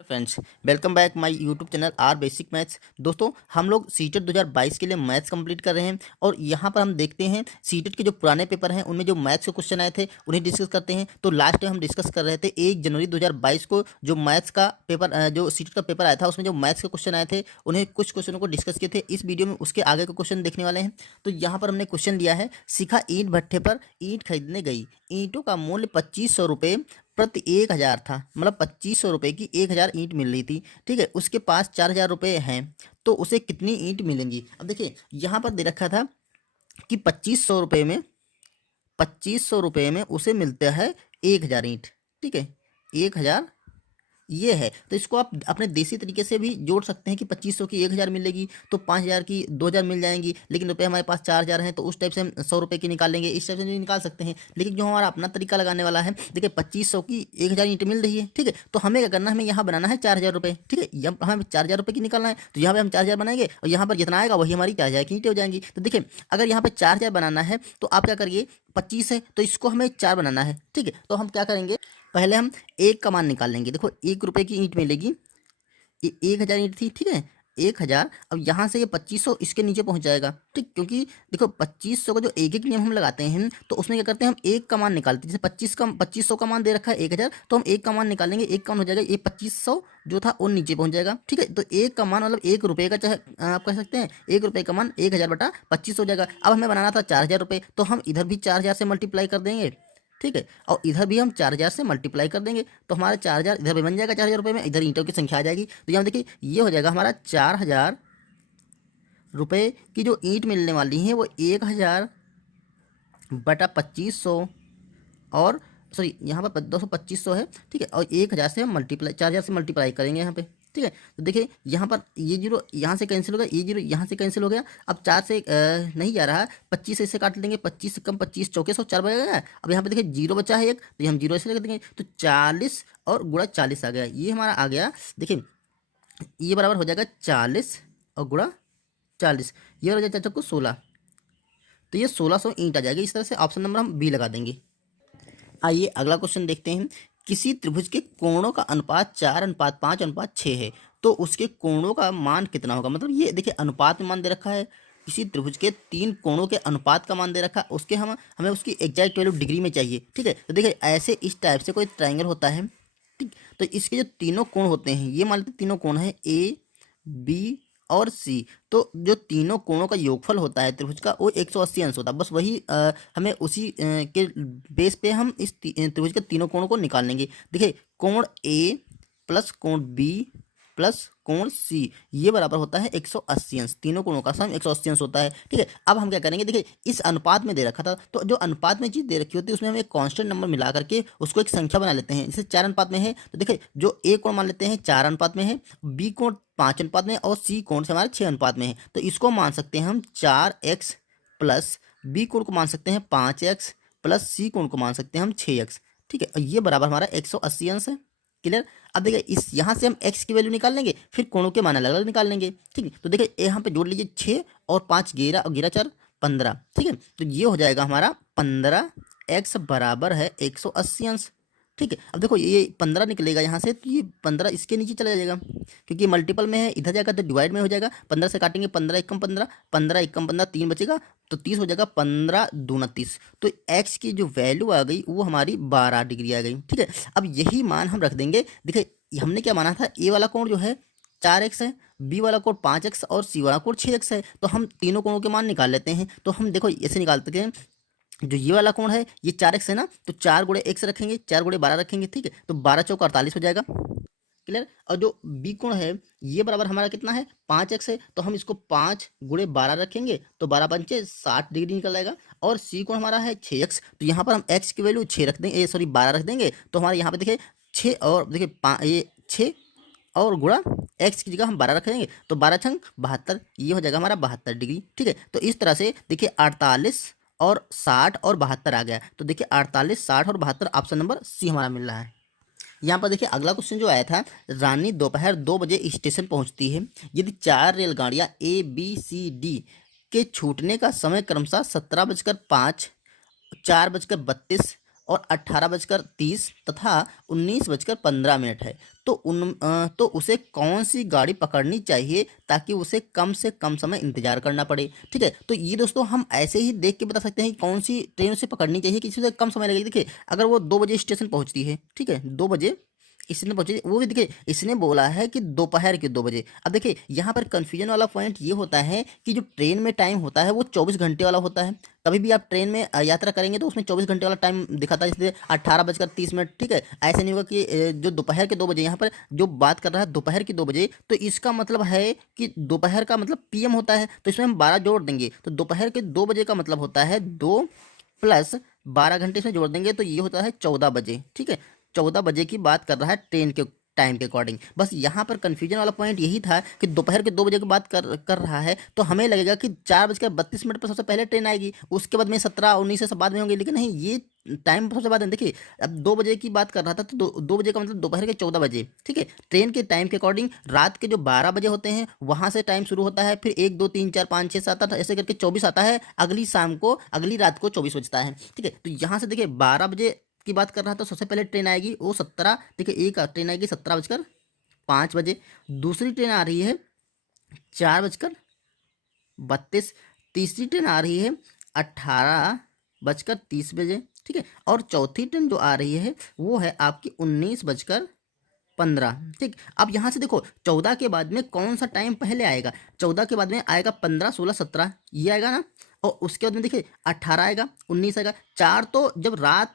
Friends, welcome back my YouTube channel are basic maths. दोस्तों, हम लोग सीटेट 2022 के लिए मैथ्स कंप्लीट कर रहे हैं और यहाँ पर हम देखते हैं सीटेट के जो पुराने पेपर हैं उनमें जो मैथ्स के क्वेश्चन आए थे उन्हें डिस्कस करते हैं। तो लास्ट टाइम हम डिस्कस कर रहे थे 1 जनवरी 2022 को जो मैथ्स का पेपर जो सीटेट का पेपर आया था उसमें जो मैथ्स के क्वेश्चन आए थे उन्हें कुछ क्वेश्चनों को डिस्कस किए थे। इस वीडियो में उसके आगे के क्वेश्चन देखने वाले हैं। तो यहाँ पर हमने क्वेश्चन लिया है, शिखा ईंट भट्ठे पर ईंट खरीदने गई, ईंटों का मूल्य 2500 रुपये प्रति 1000 था। मतलब 2500 रुपये की 1000 ईंट मिल रही थी। ठीक है, उसके पास 4000 रुपये हैं, तो उसे कितनी ईंट मिलेंगी। अब देखिए यहाँ पर दे रखा था कि 2500 रुपये में उसे मिलता है 1000 ईंट। ठीक है, 1000 ये है, तो इसको आप अपने देसी तरीके से भी जोड़ सकते हैं कि 2500 की 1000 मिलेगी तो 5000 की 2000 मिल जाएंगी, लेकिन रुपए हमारे पास 4000 हैं तो उस टाइप से हम 100 रुपये की निकालेंगे, इस टाइप से भी निकाल सकते हैं। लेकिन जो हमारा अपना तरीका लगाने वाला है, देखिए 2500 की 1000 ईंट मिल रही है। ठीक है, तो हमें क्या करना है, हमें यहाँ बनाना है 4000 रुपये। ठीक है, जब हमें 4000 रुपये की निकालना है तो यहाँ पे हम 4000 बनाएंगे और यहाँ पर जितना आएगा वही हमारी 4000 की ईंटें हो जाएंगी। तो देखिए अगर यहाँ पे 4000 बनाना है तो आप क्या करिए, 25 है तो इसको हमें 4 बनाना है। ठीक है, तो हम क्या करेंगे, पहले हम एक का मान निकाल लेंगे। देखो 1 रुपये की ईंट मिलेगी, ये 1000 ईंट थी। ठीक है, 1000। अब यहाँ से ये 2500 इसके नीचे पहुँच जाएगा। ठीक, क्योंकि देखो 2500 का जो एक एक नियम हम लगाते हैं तो उसमें क्या करते हैं, हम एक का मान निकालते हैं। जैसे 2500 का मान दे रखा है 1000, तो हम एक का मान निकालेंगे, एक का मान हो जाएगा ये 2500 जो था वो नीचे पहुँच जाएगा। ठीक है, तो एक का मान मतलब 1 रुपये का, चाहे आप कह सकते हैं 1 रुपये का मान 1000 बटा 2500 हो जाएगा। अब हमें बनाना था 4000 रुपये, तो हम इधर भी 4000 से मल्टीप्लाई कर देंगे। ठीक है, और इधर भी हम 4000 से मल्टीप्लाई कर देंगे तो हमारा 4000 इधर भी बन जाएगा, 4000 रुपये में इधर ईंटों की संख्या आ जाएगी। तो यहाँ देखिए ये हो जाएगा हमारा 4000 रुपये की जो ईंट मिलने वाली है वो 1000 बटा 2500, और सॉरी यहाँ पर 2500 है। ठीक है, और 1000 से हम मल्टीप्लाई 4000 से मल्टीप्लाई करेंगे यहाँ पे। ठीक है, तो देखिए यहाँ पर ये जीरो यहाँ से कैंसिल हो गया, ये जीरो यहाँ से कैंसिल हो गया। अब 4 से नहीं जा रहा है, 25 से काट लेंगे, 25 से कम 25 चौके 100, 4 बच गया। अब यहाँ पे देखिए जीरो बचा है एक, तो ये हम जीरो ऐसे रख देंगे, तो 40 और गुणा 40 आ गया। ये हमारा आ गया, देखिए ये बराबर हो जाएगा 40 और गुणा 40, ये हो जाएगा चाचा को 16, तो ये 1600 ईंट आ जाएगी। इस तरह से ऑप्शन नंबर हम बी लगा देंगे। आइए अगला क्वेश्चन देखते हैं। किसी त्रिभुज के कोणों का अनुपात 4:5:6 है, तो उसके कोणों का मान कितना होगा। मतलब ये देखिए अनुपात में मान दे रखा है, किसी त्रिभुज के 3 कोणों के अनुपात का मान दे रखा है, उसके हमें उसकी एग्जैक्ट वैल्यू डिग्री में चाहिए। ठीक है, तो देखिए ऐसे इस टाइप से कोई ट्राइंगल होता है। ठीक, तो इसके जो तीनों कोण होते हैं, ये मान लेते तीनों कोण है ए, बी और सी, तो जो तीनों कोणों का योगफल होता है त्रिभुज का वो 180 अंश होता है। बस वही हमें उसी के बेस पे हम इस त्रिभुज के तीनों कोणों को निकाल लेंगे। देखिए कोण ए प्लस कोण बी प्लस कोण सी, ये बराबर होता है 180 अंश। तीनों कोणों का सम 180 अंश होता है। ठीक है, अब हम क्या करेंगे, देखिए इस अनुपात में दे रखा था, तो जो अनुपात में चीज़ दे रखी होती है उसमें हम एक कांस्टेंट नंबर मिला करके उसको एक संख्या बना लेते हैं। जैसे 4 अनुपात में है तो देखिए जो ए कोण मान लेते हैं 4 अनुपात में है, बी कोण 5 अनुपात में है और सी कोण से हमारे 6 अनुपात में है। तो इसको मान सकते हैं हम 4x प्लस बी कोण को मान सकते हैं 5x प्लस सी कोण को मान सकते हैं हम 6x। ठीक है, और ये बराबर हमारा 180 अंश है। क्लियर। अब देखिए इस यहाँ से हम x की वैल्यू निकाल लेंगे, फिर कोणों के मान अलग अलग निकाल लेंगे। ठीक है, तो देखिए यहाँ पे जोड़ लीजिए 6 और 5 11 और 11 4 15। ठीक है, तो ये हो जाएगा हमारा 15x बराबर है 180 अंश। ठीक है, अब देखो ये 15 निकलेगा यहाँ से, तो ये 15 इसके नीचे चला जाएगा क्योंकि मल्टीपल में है, इधर जाएगा तो डिवाइड में हो जाएगा। 15 से काटेंगे 15 एकम 15, 15 एकम 15 3 बचेगा, तो 30 हो जाएगा, 15 दूना 30। तो x की जो वैल्यू आ गई वो हमारी 12 डिग्री आ गई। ठीक है, अब यही मान हम रख देंगे। देखिए हमने क्या माना था, ए वाला कोण जो है 4x है, बी वाला कोण 5x और सी वाला कोण 6x है। तो हम तीनों कोणों के मान निकाल लेते हैं। तो हम देखो ऐसे निकालते हैं, जो ये वाला कोण है ये 4x है ना, तो 4 गुणे x रखेंगे, 4 गुणे 12 रखेंगे। ठीक है, तो 12 चौक 48 हो जाएगा। क्लियर। और जो बी कोण है ये बराबर हमारा कितना है 5x है, तो हम इसको 5 गुणे 12 रखेंगे तो 12 पंचे 60 डिग्री निकल आएगा। और सी कोण हमारा है 6x, तो यहाँ पर हम x की वैल्यू 6 रख देंगे, सॉरी 12 रख देंगे। तो हमारे यहाँ पे देखिए 6 और देखिए ये 6 और गुणा x की जगह हम 12 रख देंगे, तो 12 छंग 72, ये हो जाएगा हमारा 72 डिग्री। ठीक है, तो इस तरह से देखिए 48 और 60 और 72 आ गया। तो देखिए 48 60 और 72 ऑप्शन नंबर सी हमारा मिल रहा है। यहाँ पर देखिए अगला क्वेश्चन जो आया था, रानी दोपहर 2 बजे स्टेशन पहुँचती है, यदि 4 रेलगाड़ियाँ ए बी सी डी के छूटने का समय क्रमशः 17:05, 4:32 और 18:30 तथा 19:15 है। तो उसे कौन सी गाड़ी पकड़नी चाहिए ताकि उसे कम से कम समय इंतजार करना पड़े। ठीक है, तो ये दोस्तों हम ऐसे ही देख के बता सकते हैं कि कौन सी ट्रेन उसे पकड़नी चाहिए कि इससे कम समय लगेगा। देखिए, अगर वो 2 बजे स्टेशन पहुंचती है, ठीक है, 2 बजे इसने पहुंचे, वो भी देखिए इसने बोला है कि दोपहर के 2 बजे। अब देखिए यहाँ पर कन्फ्यूजन वाला पॉइंट ये होता है कि जो ट्रेन में टाइम होता है वो 24 घंटे वाला होता है। कभी भी आप ट्रेन में यात्रा करेंगे तो उसमें 24 घंटे वाला टाइम दिखाता है, जैसे 18:30। ठीक है, ऐसे नहीं होगा कि जो दोपहर के 2 बजे, यहाँ पर जो बात कर रहा है दोपहर के 2 बजे, तो इसका मतलब है कि दोपहर का मतलब पीएम होता है, तो इसमें हम 12 जोड़ देंगे, तो दोपहर के 2 बजे का मतलब होता है 2 + 12 घंटे इसमें जोड़ देंगे, तो ये होता है 14 बजे। ठीक है, 14 बजे की बात कर रहा है ट्रेन के टाइम के अकॉर्डिंग। बस यहाँ पर कन्फ्यूजन वाला पॉइंट यही था कि दोपहर के 2 बजे की बात कर रहा है, तो हमें लगेगा कि 4:32 पर सबसे पहले ट्रेन आएगी, उसके बाद में 17-19 से सब बाद में होंगे, लेकिन नहीं, ये टाइम सबसे बाद है। देखिए, अब 2 बजे की बात कर रहा था, तो 2 बजे का मतलब दोपहर के 14 बजे। ठीक है, ट्रेन के टाइम के अकॉर्डिंग रात के जो 12 बजे होते हैं वहाँ से टाइम शुरू होता है, फिर 1 2 3 4 5 6 7 8 ऐसे करके 24 आता है, अगली शाम को, अगली रात को 24 बजता है। ठीक है, तो यहाँ से देखिए 12 बजे की बात कर रहा था, तो सबसे पहले ट्रेन आएगी वो 17, देखिए एक ट्रेन आएगी 17:05। दूसरी ट्रेन आ रही है 4:32। तीसरी ट्रेन आ रही है 18:30 बजे। ठीक है, और चौथी ट्रेन जो आ रही है वो है आपकी 19:15। ठीक, अब यहाँ से देखो 14 के बाद में कौन सा टाइम पहले आएगा, 14 के बाद में आएगा 15 16 17, ये आएगा ना, और उसके बाद में देखिए 18 आएगा, 19 आएगा, 4 तो जब रात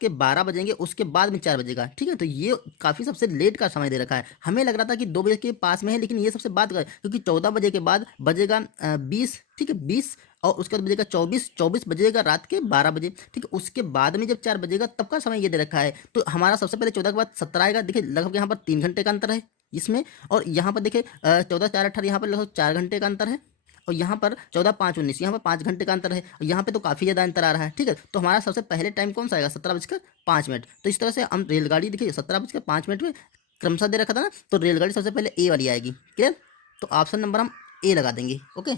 के 12 बजेंगे उसके बाद में 4 बजेगा। ठीक है, तो ये काफ़ी सबसे लेट का समय दे रखा है। हमें लग रहा था कि 2 बजे के पास में है, लेकिन ये सबसे बाद का है, क्योंकि 14 बजे के बाद बजेगा 20। ठीक है, 20, और उसके बाद बजेगा 24, 24 बजेगा रात के 12 बजे। ठीक है, उसके बाद में जब 4 बजेगा तब का समय ये दे रखा है, तो हमारा सबसे पहले 14 के बाद 17 आएगा। देखिए लगभग यहाँ पर 3 घंटे का अंतर है इसमें, और यहाँ पर देखिए 14 4 18, यहाँ पर लगभग 4 घंटे का अंतर है, और यहाँ पर 14 5 19, यहाँ पर 5 घंटे का अंतर है, और यहाँ पे तो काफ़ी ज़्यादा अंतर आ रहा है। ठीक है, तो हमारा सबसे पहले टाइम कौन सा आएगा, 17:05। तो इस तरह से हम रेलगाड़ी, देखिए 17:05 में क्रमशः दे रखा था ना, तो रेलगाड़ी सबसे पहले ए वाली आएगी। क्लियर, तो ऑप्शन नंबर हम ए लगा देंगे। ओके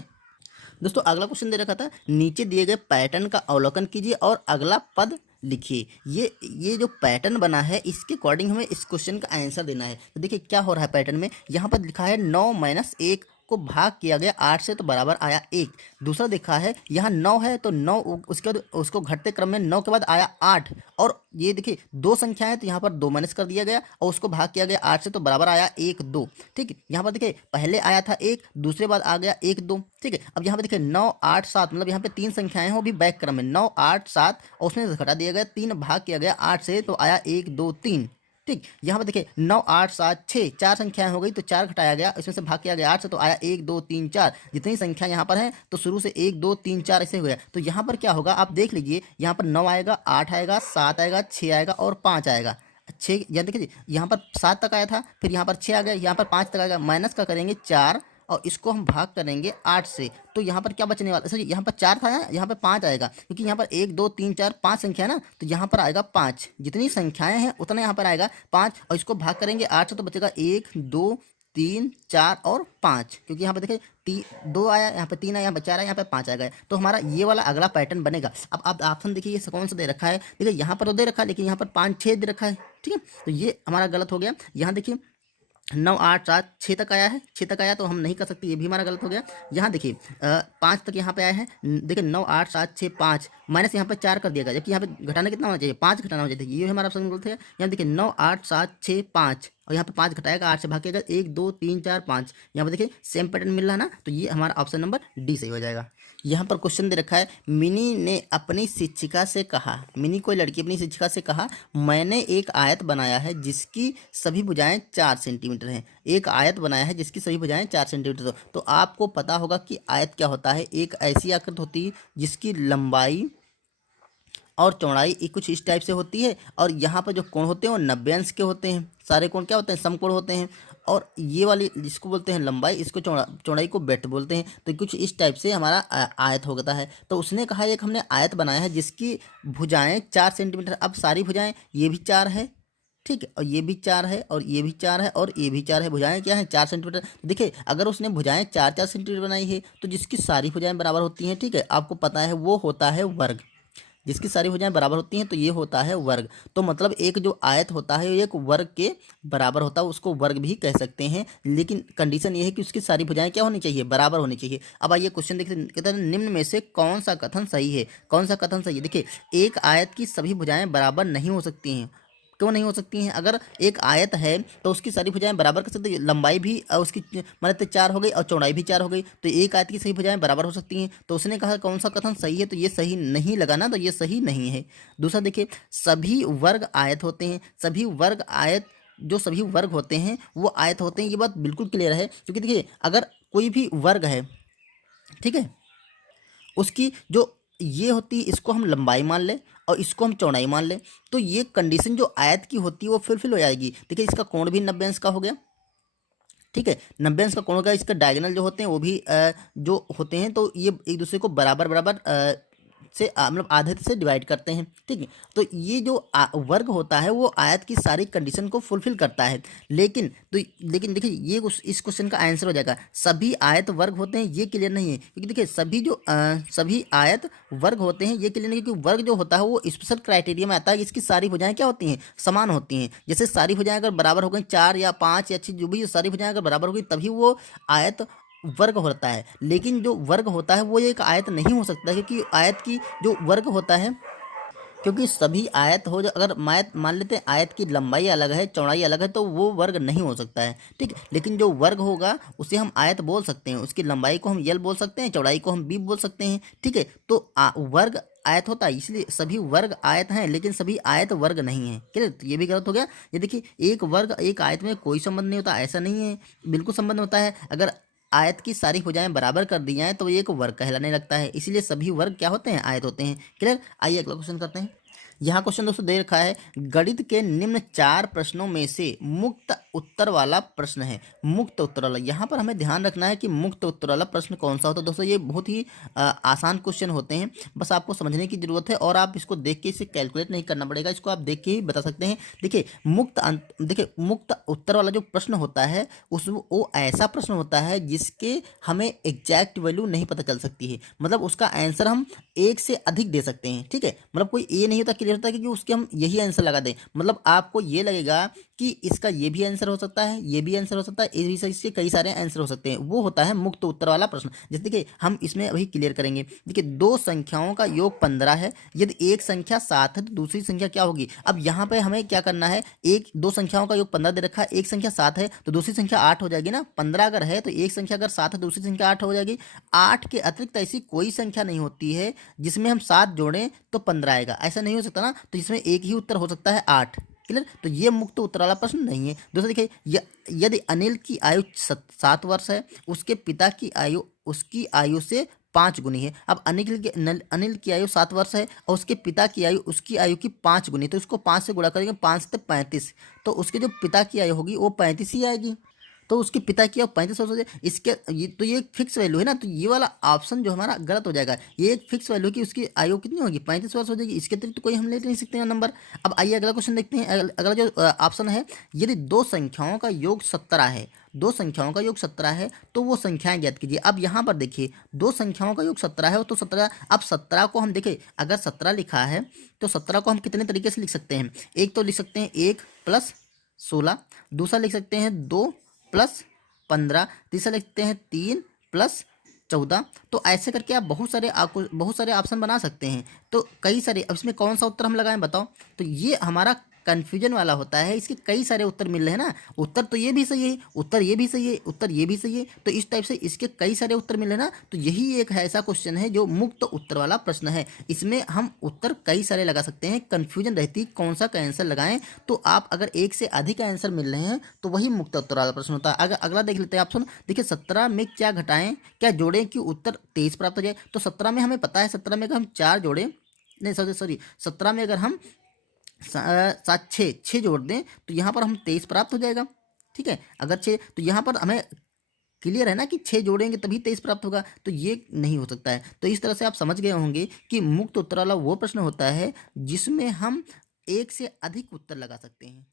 दोस्तों, अगला क्वेश्चन दे रखा था, नीचे दिए गए पैटर्न का अवलोकन कीजिए और अगला पद लिखिए। ये जो पैटर्न बना है इसके अकॉर्डिंग हमें इस क्वेश्चन का आंसर देना है। तो देखिए क्या हो रहा है पैटर्न में, यहाँ पर लिखा है 9-1 को भाग किया गया 8 से, तो बराबर आया 1। दूसरा देखा है यहाँ 9 है, तो 9 उसके बाद उसको घटते क्रम में 9 के बाद आया 8, और ये देखिए 2 संख्याएं, तो यहाँ पर 2 माइनस कर दिया गया और उसको भाग किया गया 8 से, तो बराबर आया 1 2। ठीक है, यहाँ पर देखिए पहले आया था 1, दूसरे बाद आ गया 1 2। ठीक है, अब यहाँ पे देखिए 9 8 7, मतलब यहाँ पे 3 संख्याएं हैं, वो भी बैक क्रम में 9 8 7, और उसमें से घटा दिया गया 3, भाग किया गया 8 से, तो आया 1 2 3। ठीक, यहाँ पर देखिए 9 8 7 6, 4 संख्याएं हो गई, तो 4 घटाया गया, इसमें से भाग किया गया 8 से, तो आया 1 2 3 4। जितनी संख्या यहाँ पर है, तो शुरू से 1 2 3 4 ऐसे हो गया। तो यहाँ पर क्या होगा आप देख लीजिए, यहाँ पर 9 आएगा, 8 आएगा, 7 आएगा, 6 आएगा और 5 आएगा। 6, यहाँ देखिए यहाँ पर 7 तक आया था, फिर यहाँ पर 6 आ गया, यहाँ पर 5 तक आएगा, माइनस का करेंगे 4, और इसको हम भाग करेंगे 8 से, तो यहाँ पर क्या बचने वाला, सॉरी यहाँ पर 4 था, यहाँ पर 5 आएगा, क्योंकि यहाँ पर 1 2 3 4 5 संख्या है ना, तो यहाँ पर आएगा 5। जितनी संख्याएं हैं उतना यहाँ पर आएगा 5, और इसको भाग करेंगे 8 से, तो बचेगा 1 2 3 4 और 5, क्योंकि यहाँ पर देखिए 2 आया, यहाँ पर 3 आया, यहाँ पर 4 आया, यहाँ पर 5 आ गया, तो हमारा ये वाला अगला पैटर्न बनेगा। अब आप ऑप्शन देखिए ये कौन सा दे रखा है, देखिए यहाँ पर तो दे रखा है, लेकिन यहाँ पर 5 6 दे रखा है। ठीक है, तो ये हमारा गलत हो गया। यहाँ देखिए 9 8 7 6 तक आया है, 6 तक आया, तो हम नहीं कर सकते, ये भी हमारा गलत हो गया। यहाँ देखिए 5 तक यहाँ पे आया है, देखिए 9 8 7 6 5, माइनस यहाँ पे 4 कर दिया गया, जबकि यहाँ पे घटाना कितना होना चाहिए, 5 घटाना होना चाहिए, ये हमारा ऑप्शन गलत है। यहाँ देखिए 9 8 7 6 5, और यहाँ पे 5 घटाएगा, 8 से भागेगा 1 2 3 4 5, यहाँ पे देखिए सेम पैटर्न मिल रहा है ना, तो ये हमारा ऑप्शन नंबर डी सही हो जाएगा। यहाँ पर क्वेश्चन दे रखा है, मिनी ने अपनी शिक्षिका से कहा, मिनी कोई लड़की अपनी शिक्षिका से कहा, मैंने एक आयत बनाया है जिसकी सभी भुजाएं 4 सेंटीमीटर हैं। एक आयत बनाया है जिसकी सभी भुजाएं 4 सेंटीमीटर, तो आपको पता होगा कि आयत क्या होता है। एक ऐसी आकृति होती है जिसकी लंबाई और चौड़ाई कुछ इस टाइप से होती है, और यहाँ पर जो कोण होते हैं वो 90 अंश के होते हैं। सारे कोण क्या होते हैं, समकोण होते हैं। और ये वाली जिसको बोलते हैं लंबाई, इसको चौड़ाई को बेट बोलते हैं। तो कुछ इस टाइप से हमारा आयत होता है। तो उसने कहा एक हमने आयत बनाया है जिसकी भुजाएं 4 सेंटीमीटर। अब सारी भुजाएं, ये भी 4 है, ठीक है, और ये भी 4 है, और ये भी 4 है, और ये भी 4 है। भुजाएं क्या है, 4 सेंटीमीटर। देखिए अगर उसने भुजाएं 4 4 सेंटीमीटर बनाई है, तो जिसकी सारी भुजाएं बराबर होती हैं, ठीक है, आपको पता है वो होता है वर्ग। जिसकी सारी भुजाएं बराबर होती हैं तो ये होता है वर्ग। तो मतलब एक जो आयत होता है एक वर्ग के बराबर होता है, उसको वर्ग भी कह सकते हैं, लेकिन कंडीशन ये है कि उसकी सारी भुजाएं क्या होनी चाहिए, बराबर होनी चाहिए। अब आइए क्वेश्चन देखते हैं, कहते हैं निम्न में से कौन सा कथन सही है। कौन सा कथन सही है, देखिए एक आयत की सभी भुजाएं बराबर नहीं हो सकती हैं। क्यों नहीं हो सकती हैं, अगर एक आयत है तो उसकी सारी भुजाएं बराबर कर सकते हैं, लंबाई भी उसकी मतलब 4 हो गई और चौड़ाई भी 4 हो गई, तो एक आयत की सही भुजाएं बराबर हो सकती हैं। तो उसने कहा कौन सा कथन सही है, तो ये सही नहीं लगा ना, तो ये सही नहीं है। दूसरा देखिए, सभी वर्ग आयत होते हैं, सभी वर्ग आयत, जो सभी वर्ग होते हैं वो आयत होते हैं, ये बात बिल्कुल क्लियर है। क्योंकि देखिए अगर कोई भी वर्ग है, ठीक है, उसकी जो ये होती है इसको हम लंबाई मान लें और इसको हम चौड़ाई मान लें, तो ये कंडीशन जो आयत की होती है वो फुलफिल हो जाएगी। देखिए इसका कोण भी 90 अंश का हो गया, ठीक है, 90 अंश का कोण होगा, इसका डायगोनल जो होते हैं वो भी जो होते हैं तो ये एक दूसरे को बराबर बराबर से मतलब आधे से डिवाइड करते हैं, ठीक है। तो ये जो वर्ग होता है वो आयत की सारी कंडीशन को फुलफिल करता है। लेकिन देखिए ये इस क्वेश्चन का आंसर हो जाएगा सभी आयत वर्ग होते हैं, ये क्लियर नहीं है। क्योंकि देखिए सभी आयत वर्ग होते हैं ये क्लियर नहीं है, क्योंकि वर्ग जो होता है वो स्पेशल क्राइटेरिया में आता है, इसकी सारी भुजाएं क्या होती हैं, समान होती हैं। जैसे सारी भुजाएं अगर बराबर हो गई 4 या 5 या 6, जो भी सारी भुजाएं अगर बराबर हो गई तभी वो आयत वर्ग होता है। लेकिन जो वर्ग होता है वो एक आयत नहीं हो सकता, क्योंकि आयत की जो वर्ग होता है, क्योंकि सभी आयत हो, जो अगर मायत मान लेते हैं आयत की लंबाई अलग है चौड़ाई अलग है तो वो वर्ग नहीं हो सकता है, ठीक है। लेकिन जो वर्ग होगा उसे हम आयत बोल सकते हैं, उसकी लंबाई को हम यल बोल सकते हैं, चौड़ाई को हम बी बोल सकते हैं, ठीक है। तो वर्ग आयत होता है, इसलिए सभी वर्ग आयत हैं लेकिन सभी आयत वर्ग नहीं है, क्लियर। तो ये भी गलत हो गया। ये देखिए एक वर्ग एक आयत में कोई संबंध नहीं होता, ऐसा नहीं है, बिल्कुल संबंध होता है। अगर आयत की सारी भुजाएं बराबर कर दी जाएं तो ये एक वर्ग कहलाने लगता है, इसीलिए सभी वर्ग क्या होते हैं, आयत होते हैं, क्लियर। आइए अगला क्वेश्चन करते हैं। यहाँ क्वेश्चन दोस्तों दे रखा है गणित के निम्न 4 प्रश्नों में से मुक्त उत्तर वाला प्रश्न है। मुक्त उत्तर वाला, यहाँ पर हमें ध्यान रखना है कि मुक्त उत्तर वाला प्रश्न कौन सा होता है। दोस्तों ये बहुत ही आसान क्वेश्चन होते हैं, बस आपको समझने की जरूरत है और आप इसको देख के इसे कैलकुलेट नहीं करना पड़ेगा, इसको आप देख के ही बता सकते हैं। देखिए देखिए मुक्त उत्तर वाला जो प्रश्न होता है उस वो ऐसा प्रश्न होता है जिसके हमें एग्जैक्ट वैल्यू नहीं पता चल सकती है, मतलब उसका आंसर हम एक से अधिक दे सकते हैं, ठीक है। मतलब कोई ए नहीं होता क्लियर होता है, क्योंकि उसके हम यही आंसर लगा दें, मतलब आपको ये लगेगा कि इसका ये भी आंसर हो सकता है, ये भी आंसर हो सकता है, ये भी इसके कई सारे आंसर हो सकते हैं, वो होता है मुक्त उत्तर वाला प्रश्न। जैसे देखिए हम इसमें अभी क्लियर करेंगे। देखिए दो संख्याओं का योग 15 है, यदि एक संख्या 7 है तो दूसरी संख्या क्या होगी। अब यहाँ पे हमें क्या करना है, दो संख्याओं का योग 15 दे रखा है, एक संख्या 7 है तो दूसरी संख्या 8 हो जाएगी ना। 15 अगर है तो एक संख्या अगर 7 है दूसरी संख्या 8 हो जाएगी। 8 के अतिरिक्त ऐसी कोई संख्या नहीं होती है जिसमें हम 7 जोड़ें तो 15 आएगा, ऐसा नहीं हो सकता ना। तो इसमें एक ही उत्तर हो सकता है 8, क्लियर। तो ये मुक्त उत्तर वाला प्रश्न नहीं है। दोस्तों देखिए यदि अनिल की आयु 7 वर्ष है, उसके पिता की आयु उसकी आयु से 5 गुनी है। अब अनिल की आयु 7 वर्ष है और उसके पिता की आयु उसकी आयु की 5 गुनी, तो इसको 5 से गुणा करेंगे, 5 से 35, तो उसके जो पिता की आयु होगी वो 35 ही आएगी। तो उसके पिता की अब 35 वर्ष हो जाए, ये एक फिक्स वैल्यू है ना, तो ये वाला ऑप्शन जो हमारा गलत हो जाएगा। ये एक फिक्स वैल्यू की उसकी आयु कितनी होगी, 35 वर्ष हो जाएगी, इसके अतिरिक्त तो कोई हम ले नहीं सकते हैं नंबर। अब आइए अगला क्वेश्चन देखते हैं। अगला जो ऑप्शन है, यदि दो संख्याओं का योग 17 है, दो संख्याओं का योग 17 है तो वो संख्याएं ज्ञात कीजिए। अब यहाँ पर देखिए दो संख्याओं का योग 17 है तो 17, अब 17 को हम देखें, अगर 17 लिखा है तो 17 को हम कितने तरीके से लिख सकते हैं। एक तो लिख सकते हैं 1 + 16, दूसरा लिख सकते हैं 2 + 15, तीसरा लिखते हैं 3 + 14। तो ऐसे करके आप बहुत सारे ऑप्शन बना सकते हैं। तो कई सारे, अब इसमें कौन सा उत्तर हम लगाएं बताओ। तो ये हमारा कन्फ्यूजन वाला होता है, इसके कई सारे उत्तर मिल रहे हैं ना, उत्तर तो ये भी सही है, उत्तर ये भी सही है, उत्तर ये भी सही है, तो इस टाइप से इसके कई सारे उत्तर मिल रहे हैं ना। तो यही एक है ऐसा क्वेश्चन है जो मुक्त उत्तर वाला प्रश्न है, इसमें हम उत्तर कई सारे लगा सकते हैं, कन्फ्यूजन रहती कौन सा का आंसर लगाएं। तो आप अगर एक से अधिक आंसर मिल रहे हैं तो वही मुक्त उत्तर वाला प्रश्न होता है। अगर अगला देख लेते हैं ऑप्शन, देखिए 17 में क्या घटाएं क्या जोड़ें कि उत्तर 23 प्राप्त हो जाए। तो 17 में हमें पता है, 17 में अगर हम 4 जोड़ें, नहीं सॉरी 17 में अगर हम 7 6 जोड़ दें तो यहाँ पर हम 23 प्राप्त हो जाएगा, ठीक है। अगर 6, तो यहाँ पर हमें क्लियर है ना कि 6 जोड़ेंगे तभी 23 प्राप्त होगा, तो ये नहीं हो सकता है। तो इस तरह से आप समझ गए होंगे कि मुक्त उत्तर वाला वो प्रश्न होता है जिसमें हम एक से अधिक उत्तर लगा सकते हैं।